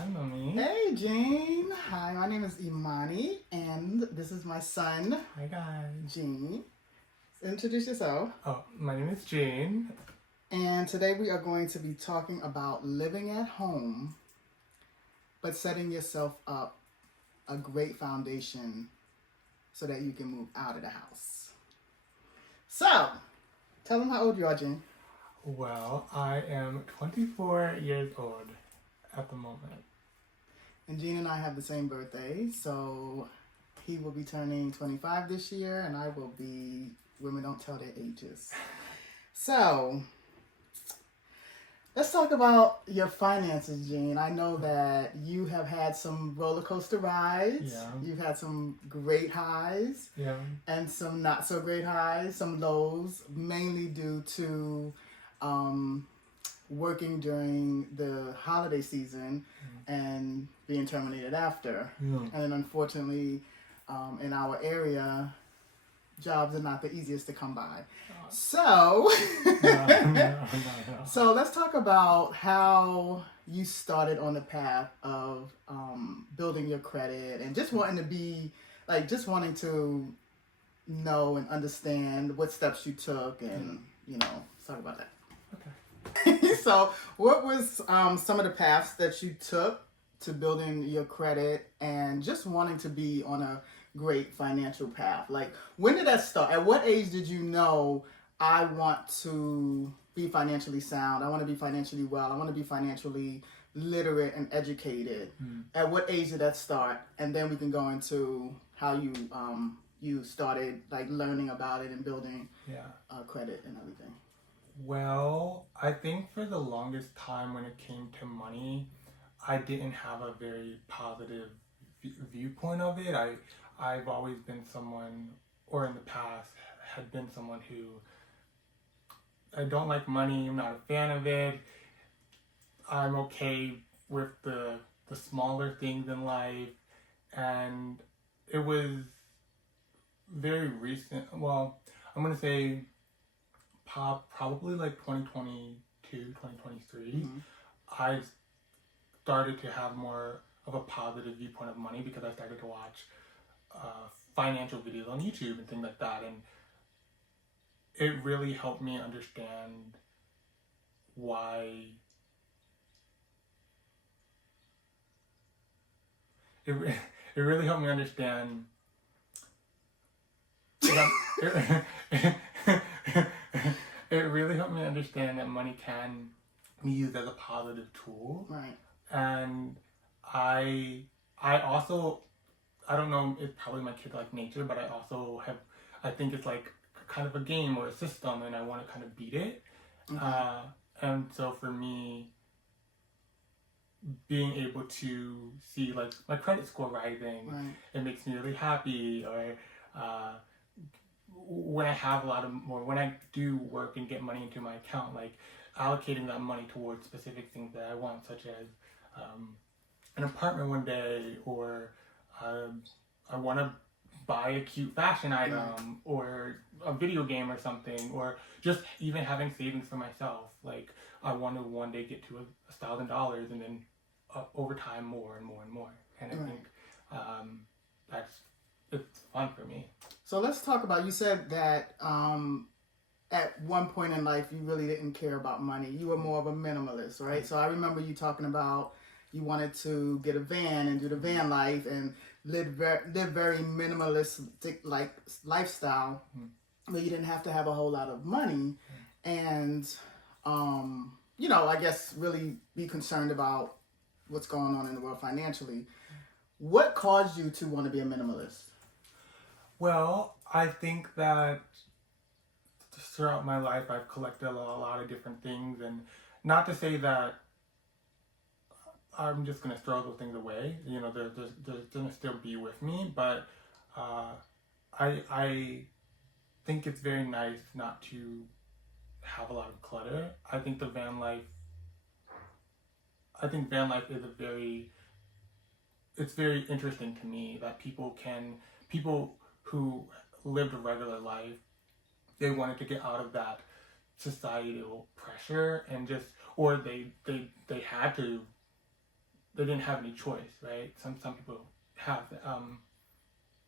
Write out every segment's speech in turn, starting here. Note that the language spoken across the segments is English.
Hi, Mommy. Hey, Jean. Hi, my name is Imani, and this is my son, Hi, guys. Jean. Introduce yourself. Oh, my name is Jane. And today we are going to be talking about living at home, but setting yourself up a great foundation so that you can move out of the house. So, tell them how old you are, Jean. Well, I am 24 years old at the moment. And Jean and I have the same birthday, so he will be turning 25 this year, and I will be, women don't tell their ages. So, let's talk about your finances, Jean. I know that you have had some roller coaster rides. Yeah. You've had some great highs Yeah. and some not so great highs, some lows, mainly due to working during the holiday season and being terminated after. Yeah. And then unfortunately, in our area, jobs are not the easiest to come by. So, No. so let's talk about how you started on the path of building your credit and just wanting to be, just wanting to know and understand what steps you took and, let's talk about that. Okay. So, what was some of the paths that you took to building your credit and just wanting to be on a great financial path? Like, when did that start? At what age did you know I want to be financially sound? I want to be financially well. I want to be financially literate and educated. At what age did that start? And then we can go into how you started learning about it and building credit and everything. Well, I think for the longest time when it came to money, I didn't have a very positive viewpoint of it. I've always been someone, or in the past, had been someone who I don't like money. I'm not a fan of it. I'm okay with the smaller things in life, and it was very recent. Well, I'm gonna say probably like 2022, 2023. I started to have more of a positive viewpoint of money because I started to watch financial videos on YouTube and things like that, and it really helped me understand why it, it really helped me understand it, it really helped me understand that money can be used as a positive tool. Right. And I also, I don't know, it's probably my kid-like nature, but I think it's like kind of a game or a system, and I want to kind of beat it. And so for me, being able to see like my credit score rising, it makes me really happy. Or when I have when I do work and get money into my account, like allocating that money towards specific things that I want, such as an apartment one day, or I want to buy a cute fashion item, or a video game or something, or just even having savings for myself. Like I want to one day get to $1,000, and then over time more and more and more. And I think it's fun for me. So let's talk about, you said that at one point in life you really didn't care about money. You were more of a minimalist, right? So I remember you talking about you wanted to get a van and do the van life and live very minimalistic like lifestyle, where you didn't have to have a whole lot of money, and I guess really be concerned about what's going on in the world financially. What caused you to want to be a minimalist? Well, I think that throughout my life I've collected a lot of different things, and not to say that I'm just gonna throw those things away. They're gonna still be with me, but I think it's very nice not to have a lot of clutter. I think van life is it's very interesting to me that people who lived a regular life, they wanted to get out of that societal pressure, and just, or they had to they didn't have any choice, right? Some people have.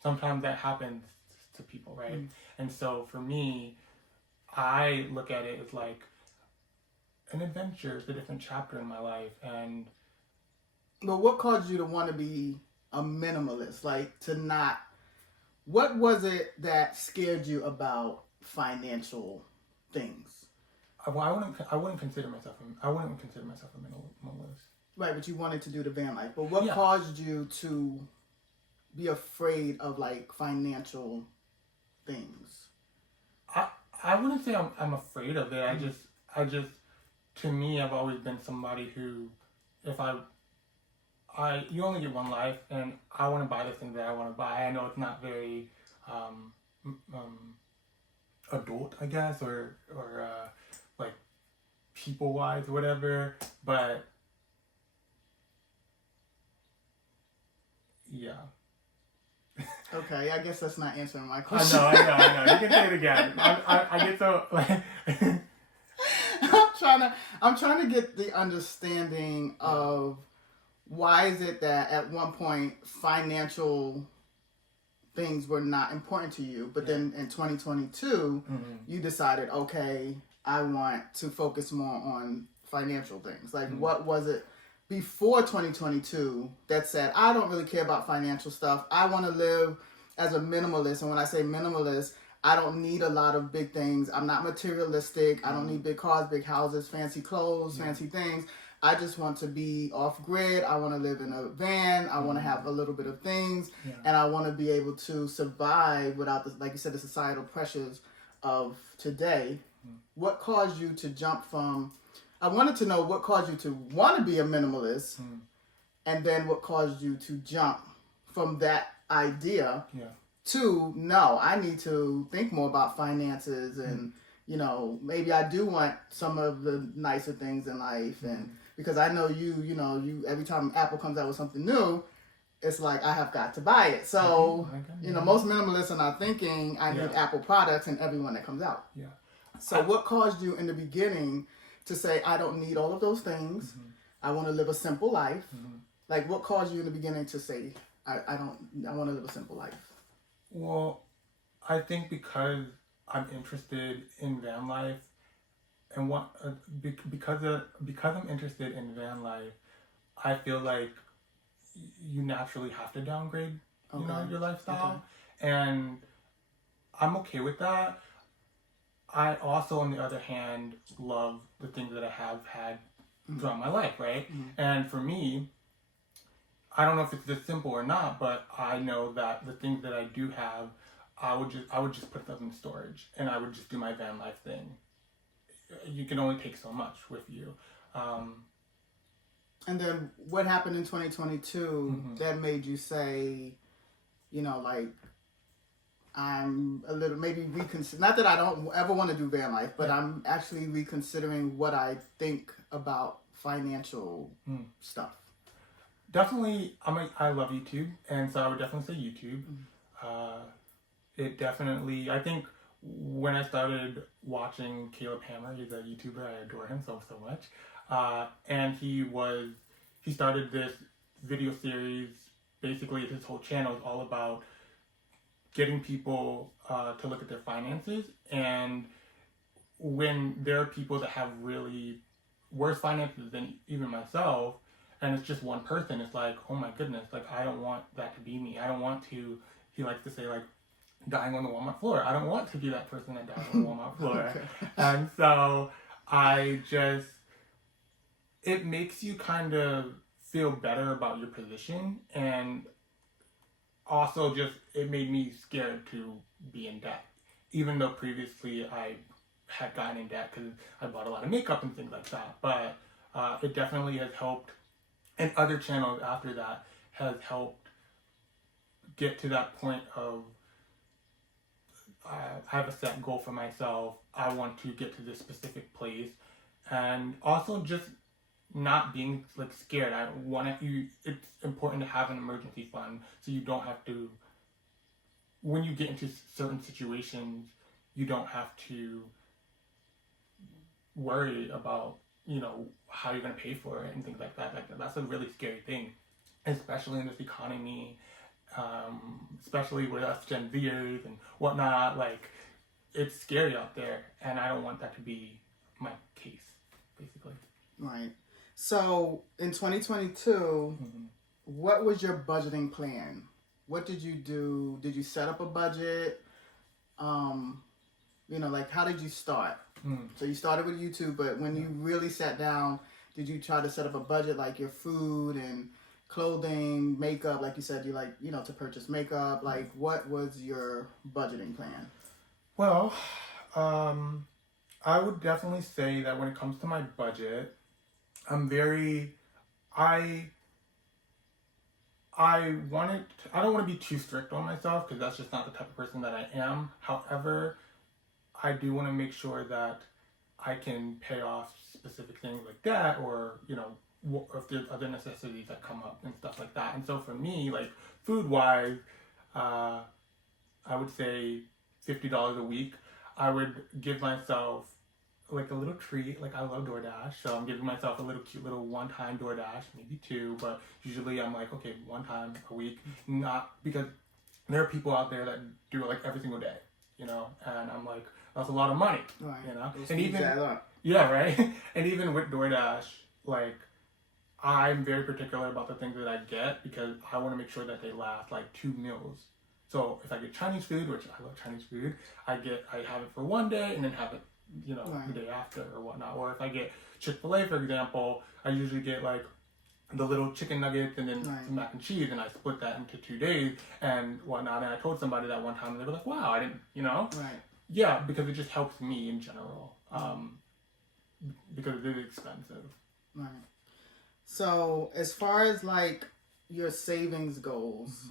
Sometimes that happens to people, right? And so for me, I look at it as like an adventure. It's a different chapter in my life, and But what caused you to want to be a minimalist? Like to not. What was it that scared you about financial things? I wouldn't consider myself. I wouldn't consider myself a minimalist. Right, but you wanted to do the van life. But what Yeah. caused you to be afraid of like financial things? I wouldn't say I'm afraid of it. I just to me I've always been somebody who, if I you only get one life, and I want to buy the thing that I want to buy. I know it's not very adult, I guess, or like people wise, whatever. But yeah. Okay, I guess that's not answering my I question. know. You can say it again. I get so like. I'm trying to get the understanding of why is it that at one point financial things were not important to you, but then in 2022 you decided, okay, I want to focus more on financial things. Like what was it before 2022 that said, I don't really care about financial stuff. I want to live as a minimalist. And when I say minimalist, I don't need a lot of big things. I'm not materialistic. I don't need big cars, big houses, fancy clothes, fancy things. I just want to be off grid. I want to live in a van. I want to have a little bit of things. And I want to be able to survive without, like you said, the societal pressures of today. What caused you to jump from, I wanted to know what caused you to want to be a minimalist, and then what caused you to jump from that idea to, no, I need to think more about finances and, you know, maybe I do want some of the nicer things in life. And because I know you every time Apple comes out with something new, it's like I have got to buy it. So, you know, most minimalists are not thinking I need Apple products and everyone that comes out. Yeah. So what caused you in the beginning to say, I don't need all of those things. I want to live a simple life. Like what caused you in the beginning to say, I want to live a simple life? Well, I think because I'm interested in van life, and because I'm interested in van life, I feel like you naturally have to downgrade, you know, your lifestyle, and I'm okay with that. I also, on the other hand, love the things that I have had throughout my life, right? And for me, I don't know if it's this simple or not, but I know that the things that I do have, I would just put them in storage, and I would just do my van life thing. You can only take so much with you. And then what happened in 2022 that made you say, you know, like, I'm a little, maybe reconsider, not that I don't ever want to do van life, but I'm actually reconsidering what I think about financial stuff. Definitely, I love YouTube, and so I would definitely say YouTube. It definitely, I think when I started watching Caleb Hammer, he's a YouTuber, I adore him so much, and he started this video series. Basically, his whole channel is all about getting people to look at their finances, and when there are people that have really worse finances than even myself, and it's just one person, it's like, oh my goodness, like I don't want that to be me. I don't want to, he likes to say, like, dying on the Walmart floor. I don't want to be that person that dies on the Walmart floor. And so it makes you kind of feel better about your position, and also just, it made me scared to be in debt. Even though previously I had gotten in debt because I bought a lot of makeup and things like that. But it definitely has helped, and other channels after that has helped get to that point of I have a set goal for myself. I want to get to this specific place, and also just not being like scared. It's important to have an emergency fund so you don't have to, when you get into certain situations, you don't have to worry about how you're going to pay for it and things like that. Like that's a really scary thing, especially in this economy, especially with us Gen Zers and whatnot. Like it's scary out there, and I don't want that to be my case, basically. Right. So in 2022, what was your budgeting plan? What did you do? Did you set up a budget? Like how did you start? So you started with YouTube, but when you really sat down, did you try to set up a budget, like your food and clothing, makeup? Like you said, you like, to purchase makeup. Like what was your budgeting plan? Well, I would definitely say that when it comes to my budget, I don't want to be too strict on myself because that's just not the type of person that I am. However, I do want to make sure that I can pay off specific things like debt or, if there's other necessities that come up and stuff like that. And so for me, like food-wise, I would say $50 a week. I would give myself like a little treat. Like I love DoorDash, so I'm giving myself a little cute little one-time DoorDash, maybe two, but usually I'm like, okay, one time a week. Not because there are people out there that do it like every single day, and I'm like, that's a lot of money, Right. And even yeah, right. And even with DoorDash, like I'm very particular about the things that I get because I want to make sure that they last like 2 meals. So if I get Chinese food, which I love Chinese food, I have it for one day and then have it, the day after or whatnot. Or if I get Chick-fil-A, for example, I usually get like the little chicken nuggets and then some mac and cheese, and I split that into 2 days and whatnot. And I told somebody that one time, and they were like, "Wow, I didn't," Right. Yeah, because it just helps me in general. Because it is expensive. Right. So as far as like your savings goals.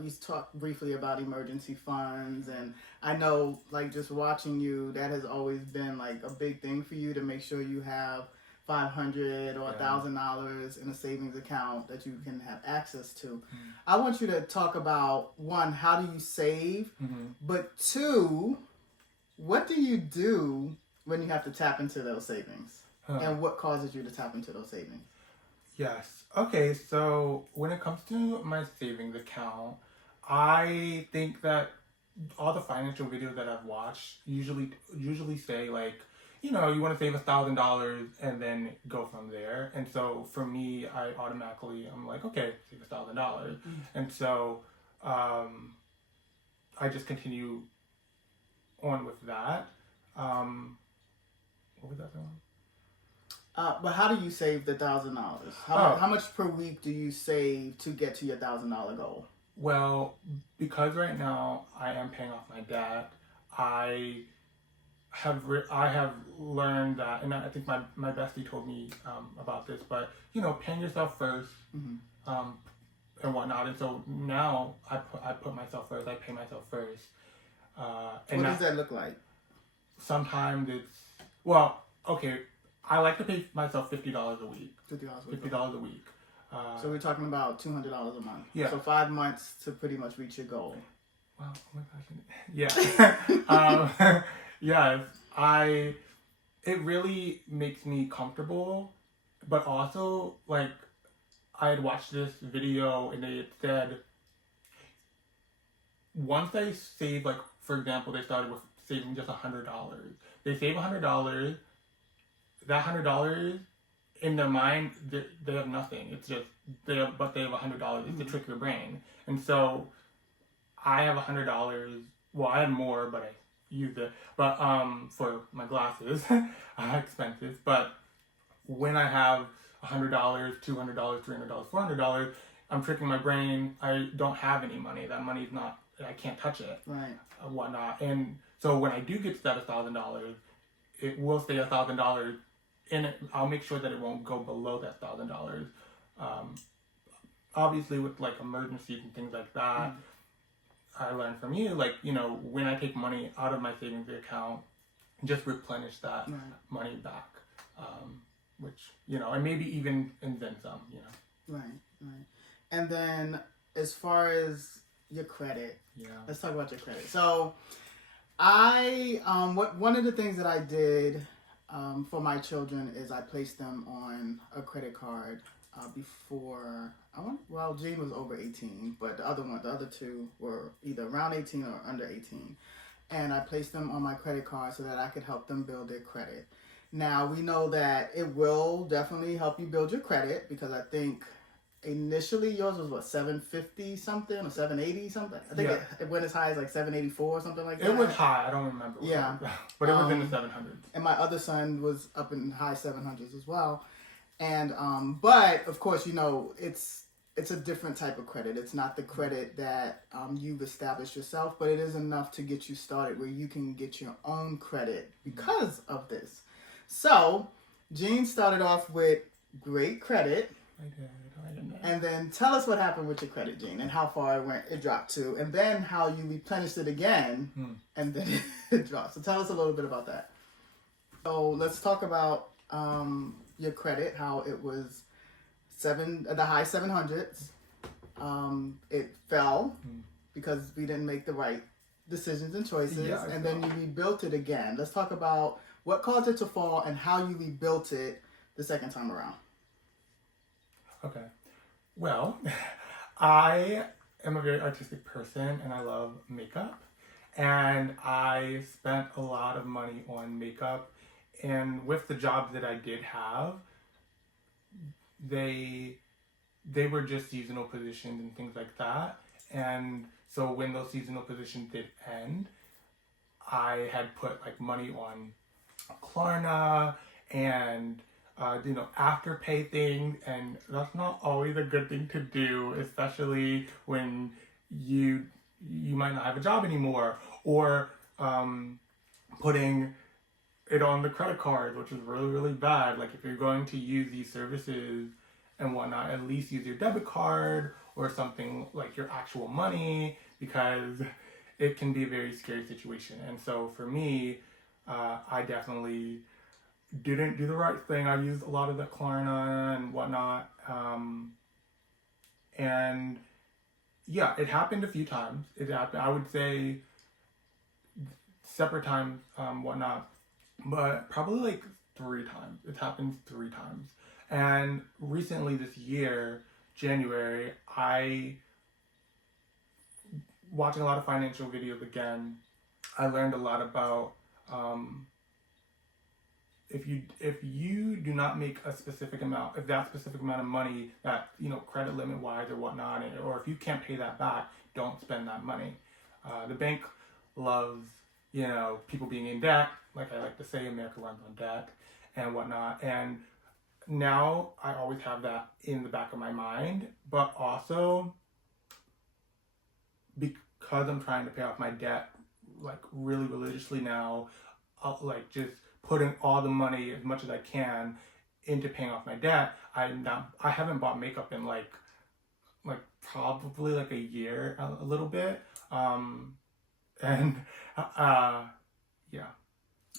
You talked briefly about emergency funds, and I know, like, just watching you, that has always been like a big thing for you to make sure you have $500 or $1,000 in a savings account that you can have access to. I want you to talk about, one, how do you save, but two, what do you do when you have to tap into those savings, and what causes you to tap into those savings? Yes. Okay, so when it comes to my savings account, I think that all the financial videos that I've watched usually say like, you want to save $1,000 and then go from there. And so for me, I'm like, okay, save $1,000. And so I just continue on with that. What was that one? But how do you save the $1,000? How much per week do you save to get to your $1,000 goal? Well, because right now I am paying off my debt, I have learned that, and I think my bestie told me about this, but paying yourself first, and whatnot. And so now I put myself first. I pay myself first. And what does that look like? Sometimes I like to pay myself $50 a week. $50 a week. So we're talking about $200 a month. Yeah. So 5 months to pretty much reach your goal. Wow. Oh my gosh. Yeah. Yes. It really makes me comfortable, but also like I had watched this video and they had said once they save, like for example, they started with saving just $100. They save $100. That $100 in their mind, they have nothing. It's just they have $100. It's to trick your brain. And so I have $100. Well, I had more, but I used it. But for my glasses, expensive. But when I have $100, $200, $300, $400, I'm tricking my brain. I don't have any money. That money's not. I can't touch it. Right. Whatnot. And so when I do get to that $1,000, it will stay $1,000. And I'll make sure that it won't go below that $1,000. Obviously, with like emergencies and things like that, I learned from you, like when I take money out of my savings account, just replenish that money back, which and maybe even and then some, Right. And then as far as your credit, let's talk about your credit. So, one of the things that I did. for my children is I placed them on a credit card before Gene was over 18, but the other two were either around 18 or under 18, and I placed them on my credit card so that I could help them build their credit. Now we know that it will definitely help you build your credit because I think initially yours was what 750 something or 780 something. I think it went as high as like 784 or something like that. It was high. I don't remember. Yeah, but it was in the 700s. And my other son was up in high 700s as well. And but of course, you know, it's a different type of credit. It's not the credit that you've established yourself, but it is enough to get you started where you can get your own credit because of this. So, Gene started off with great credit. I did. And then tell us what happened with your credit, Gene, and how far it dropped to, and then how you replenished it again, and then it dropped. So tell us a little bit about that. So let's talk about your credit, how it was the high 700s. It fell because we didn't make the right decisions and choices, and then you rebuilt it again. Let's talk about what caused it to fall and how you rebuilt it the second time around. Okay. Well, I am a very artistic person and I love makeup. And I spent a lot of money on makeup. And with the jobs that I did have, they were just seasonal positions and things like that. And so when those seasonal positions did end, I had put like money on Klarna and afterpay things, and that's not always a good thing to do, especially when you might not have a job anymore, or putting it on the credit card, which is really, really bad. Like if you're going to use these services and whatnot, at least use your debit card or something like your actual money, because it can be a very scary situation. And so for me, I definitely didn't do the right thing. I used a lot of the Klarna and whatnot. And yeah, it happened a few times. It happened, I would say, separate times, whatnot, but probably like 3 times. It happened 3 times. And recently this year, January, watching a lot of financial videos again, I learned a lot about if you do not make a specific amount, if that specific amount of money that, credit limit wise or whatnot, or if you can't pay that back, don't spend that money. The bank loves, people being in debt. Like I like to say, America runs on debt and whatnot. And now I always have that in the back of my mind, but also because I'm trying to pay off my debt like really religiously now, like just putting all the money as much as I can into paying off my debt. I haven't bought makeup in like probably like a year, a little bit, and yeah.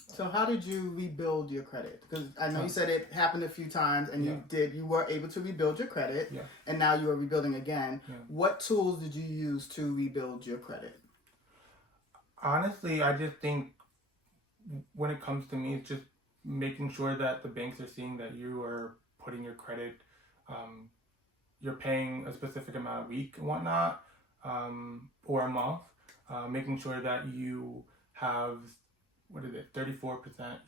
So how did you rebuild your credit? Because I know you said it happened a few times, and you were able to rebuild your credit, and now you are rebuilding again. What tools did you use to rebuild your credit? Honestly, I just think when it comes to me, it's just making sure that the banks are seeing that you are putting your credit, you're paying a specific amount a week and whatnot, or a month, making sure that you have, 34%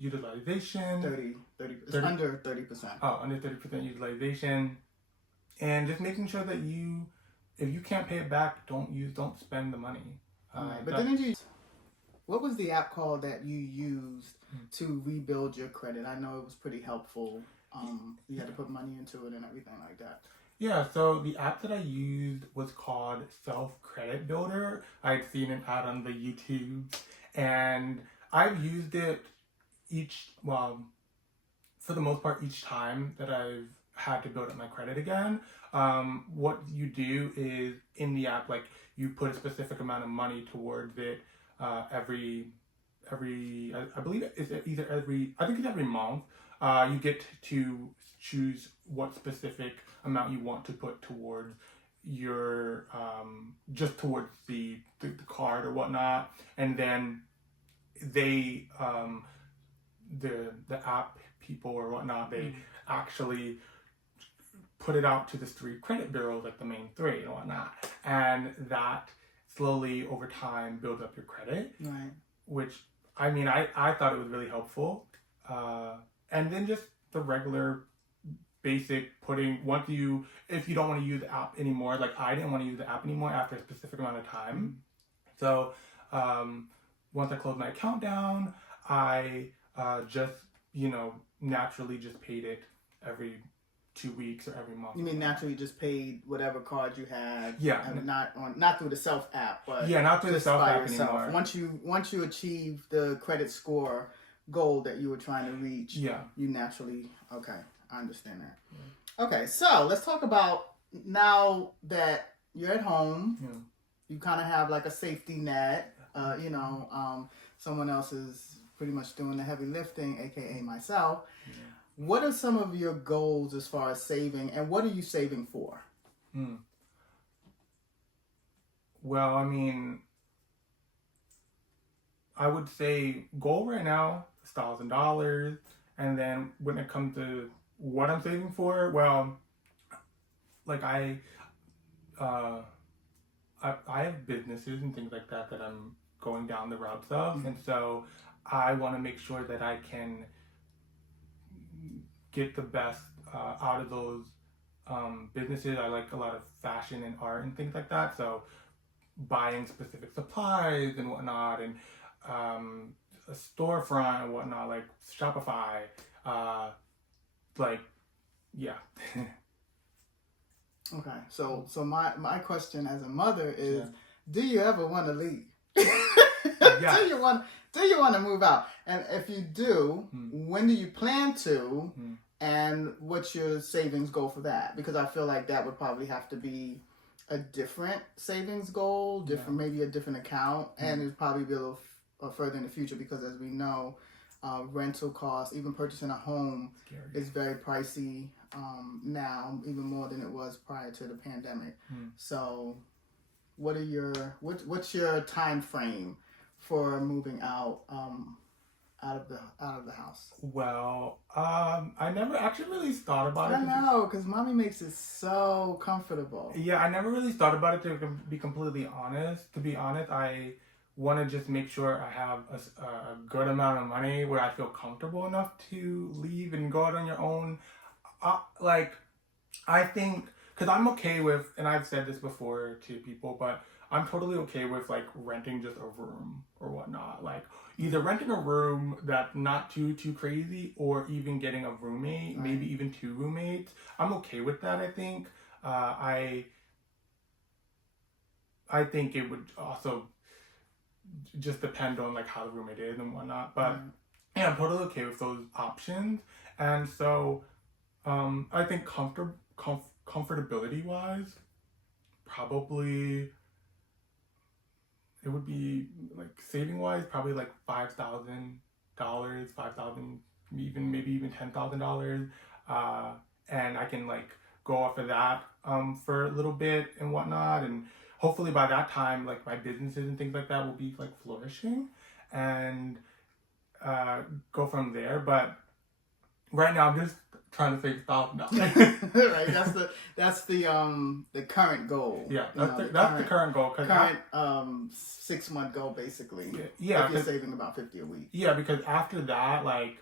utilization? 30%. Under 30%. Oh, under 30% utilization. And just making sure that if you can't pay it back, don't spend the money. Right. But then what was the app called that you used to rebuild your credit? I know it was pretty helpful. You had to put money into it and everything like that. Yeah, so the app that I used was called Self Credit Builder. I'd seen an ad on the YouTube, and I've used it for the most part, each time that I've had to build up my credit again. What you do is in the app, like you put a specific amount of money towards it every I believe it's either every month. You get to choose what specific amount you want to put towards your just towards the card or whatnot, and then they the app people or whatnot, they actually put it out to the street credit bureaus, like the main three and whatnot, and that slowly over time builds up your credit. Right. Which I mean, I thought it was really helpful, and then just the regular basic putting if you don't want to use the app anymore, like I didn't want to use the app anymore after a specific amount of time. So once I closed my account down, I just naturally just paid it every 2 weeks or every month. You mean naturally just paid whatever card you had? Yeah. And not through the self app, but yeah, not through the self app anymore. Once you achieve the credit score goal that you were trying to reach, yeah, you naturally I understand that. Yeah. Okay, so let's talk about now that you're at home. Yeah. You kind of have like a safety net. Someone else is pretty much doing the heavy lifting, aka myself. Yeah. What are some of your goals as far as saving, and what are you saving for? Well, I mean, I would say goal right now is $1,000, and then when it comes to what I'm saving for, well, like I have businesses and things like that I'm going down the routes of, and so I want to make sure that I can get the best out of those businesses. I like a lot of fashion and art and things like that, so buying specific supplies and whatnot, and a storefront and whatnot, like Shopify, yeah. Okay, so my question as a mother is, do you ever want to leave? Yeah. Do you want to move out? And if you do, when do you plan to? And what's your savings goal for that? Because I feel like that would probably have to be a different savings goal, maybe a different account, and it'd probably be a little further in the future, because as we know, rental costs, even purchasing a home, is very pricey now, even more than it was prior to the pandemic. So what's your time frame for moving out of the house? Well, I never actually really thought about it. I know, because mommy makes it so comfortable. Yeah, I never really thought about it, to be completely honest. To be honest, I want to just make sure I have a good amount of money where I feel comfortable enough to leave and go out on your own. I think, because I'm okay with, and I've said this before to people, but I'm totally okay with like renting just a room or whatnot. Like either renting a room that's not too crazy, or even getting a roommate, maybe even 2 roommates. I'm okay with that. I think I think it would also just depend on like how the roommate is and whatnot. But yeah, I'm totally okay with those options. And so I think comfortability wise, probably it would be like saving wise, probably like $5,000, maybe even $10,000, and I can like go off of that for a little bit and whatnot, and hopefully by that time, like my businesses and things like that will be like flourishing, and go from there. But right now, I'm just trying to save $1,000. Right, that's the current goal. Yeah, that's the current goal. Current 6-month goal, basically. Yeah, if you're saving about $50 a week. Yeah, because after that, like,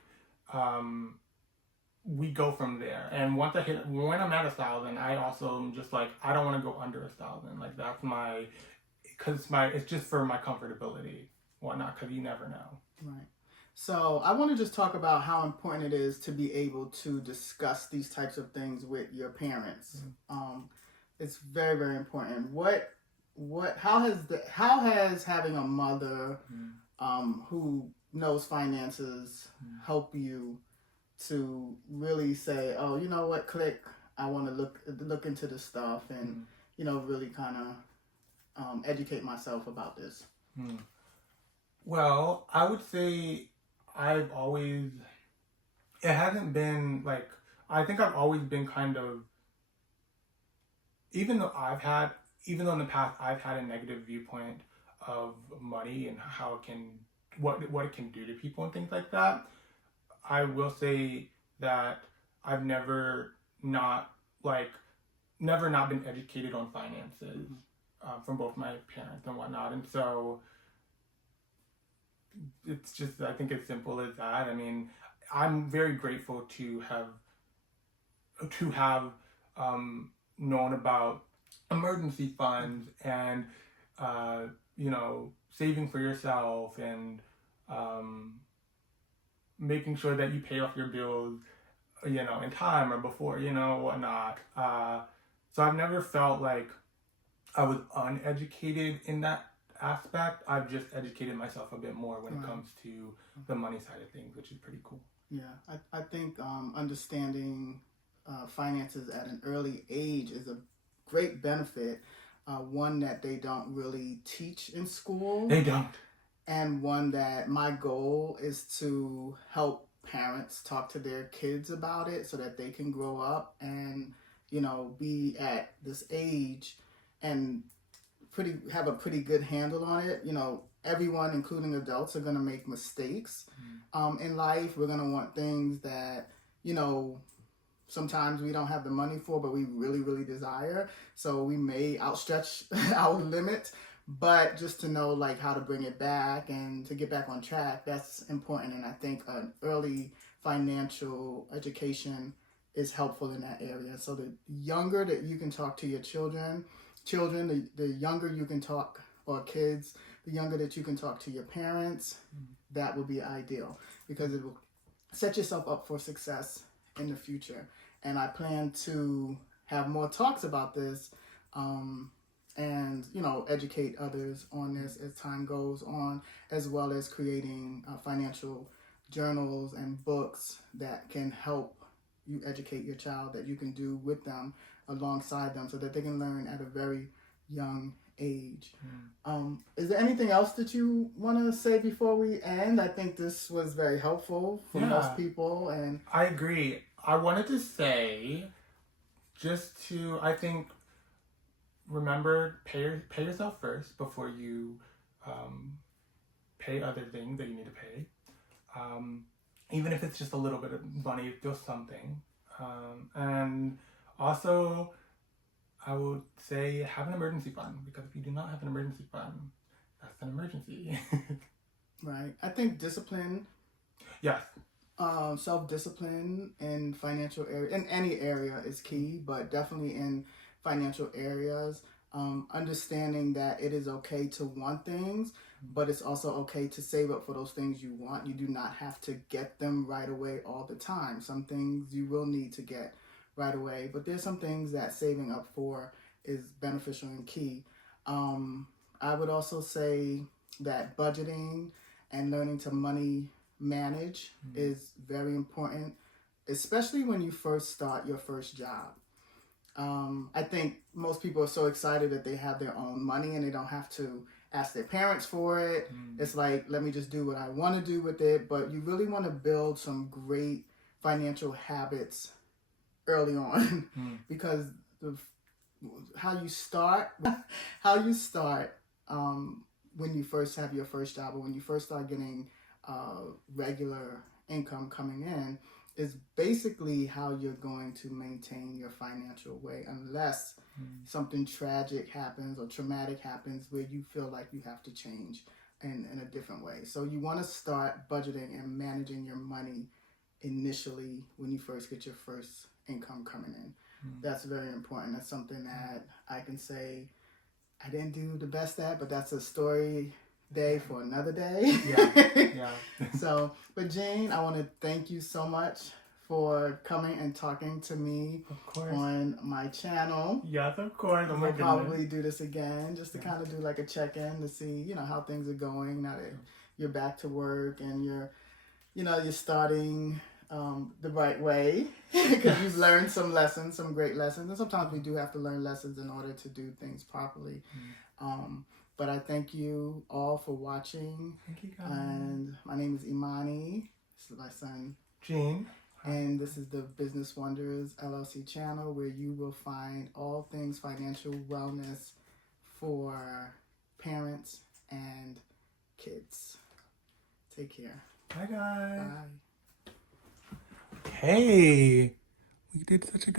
we go from there. And when I'm at 1,000, I also am just like, I don't want to go under 1,000. Like that's it's just for my comfortability, whatnot. Because you never know. Right. So I want to just talk about how important it is to be able to discuss these types of things with your parents. It's very, very important. How has having a mother who knows finances help you to really say, oh, you know what, click, I want to look into this stuff and really kind of educate myself about this? Well, I would say it hasn't been like, I think I've always been kind of, even though in the past I've had a negative viewpoint of money and how what it can do to people and things like that, I will say that I've never not like never not been educated on finances from both my parents and whatnot, and so it's just I think as simple as that. I mean, I'm very grateful to have known about emergency funds and uh, saving for yourself and um, making sure that you pay off your bills in time or before whatnot. So I've never felt like I was uneducated in that aspect. I've just educated myself a bit more when it comes to the money side of things, which is pretty cool. Yeah, I think understanding finances at an early age is a great benefit. One that they don't really teach in school. They don't. And one that my goal is to help parents talk to their kids about it so that they can grow up and, be at this age and have a pretty good handle on it. Everyone, including adults, are going to make mistakes in life. We're going to want things that, sometimes we don't have the money for, but we really, really desire. So we may outstretch our limit, but just to know like how to bring it back and to get back on track, that's important. And I think an early financial education is helpful in that area. So the younger that you can talk to your children, the younger you can talk, or kids, the younger that you can talk to your parents, that would be ideal because it will set yourself up for success in the future. And I plan to have more talks about this and, educate others on this as time goes on, as well as creating financial journals and books that can help you educate your child, that you can do with them, alongside them, so that they can learn at a very young age. Is there anything else that you want to say before we end? I think this was very helpful for most people. And I agree. I wanted to say, I think, remember, pay yourself first before you pay other things that you need to pay. Even if it's just a little bit of money, it's still something. And also, I would say have an emergency fund, because if you do not have an emergency fund, that's an emergency. Right. I think discipline. Yes. Self-discipline in financial area, in any area, is key, but definitely in financial areas. Understanding that it is okay to want things, but it's also okay to save up for those things you want. You do not have to get them right away all the time. Some things you will need to get right away, but there's some things that saving up for is beneficial and key. I would also say that budgeting and learning to money manage is very important, especially when you first start your first job. I think most people are so excited that they have their own money and they don't have to ask their parents for it. It's like, let me just do what I want to do with it. But you really want to build some great financial habits early on because how you start when you first have your first job, or when you first start getting regular income coming in, is basically how you're going to maintain your financial way, unless something tragic happens or traumatic happens where you feel like you have to change in a different way. So you want to start budgeting and managing your money initially when you first get your first income coming in. That's very important. That's something that I can say I didn't do the best at, but that's a story day for another day. Yeah. So, but Jane, I want to thank you so much for coming and talking to me on my channel. Yes, of course. Oh my We'll goodness. probably do this again just to kind of do like a check-in to see, how things are going now that you're back to work and you're starting the right way because you've learned some great lessons. And sometimes we do have to learn lessons in order to do things properly. But I thank you all for watching. Thank you, guys. And my name is Imani. This is my son, Gene. And this is the Business Wonders LLC channel, where you will find all things financial wellness for parents and kids. Take care. Bye, guys. Bye. Hey, we did such a good